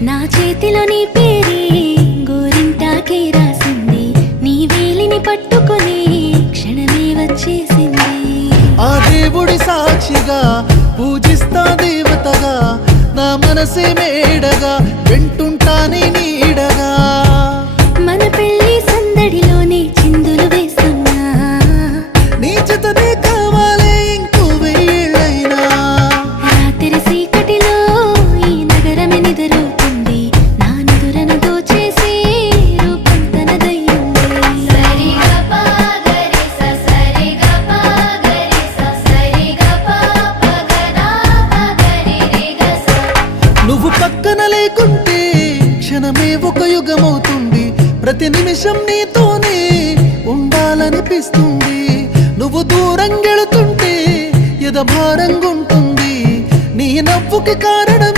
నా చేతిలో నీ పేరే గోరింటాకే రాసింది, నీ వేలిని పట్టుకొని క్షణమే వచ్చేసింది. ఆ దేవుడి సాక్షిగా పూజిస్తా దేవతగా, నా మనసే మేడగా వింటుంటానే నీడగా. మన పెళ్లి సందడిలోనే చిందులు వేస్తున్నా, నీ జతనే కావాలే ఇంకో వెయ్యేళ్ళైనా. రాత్రి చీకటిలో ఈ నగరమే నిద్రవుతుంది, నా నిదురను దోచేసి రూపం తనదయ్యింది. నువ్వు పక్కన లేకుంటే క్షణమే ఒక యుగమవుతుంది, ప్రతి నిమిషం నీతోనే ఉండాలనిపిస్తుంది. నువ్వు దూరం గెళుతుంటే ఎద భారంగుంటుంది, నీ నవ్వుకి కారణం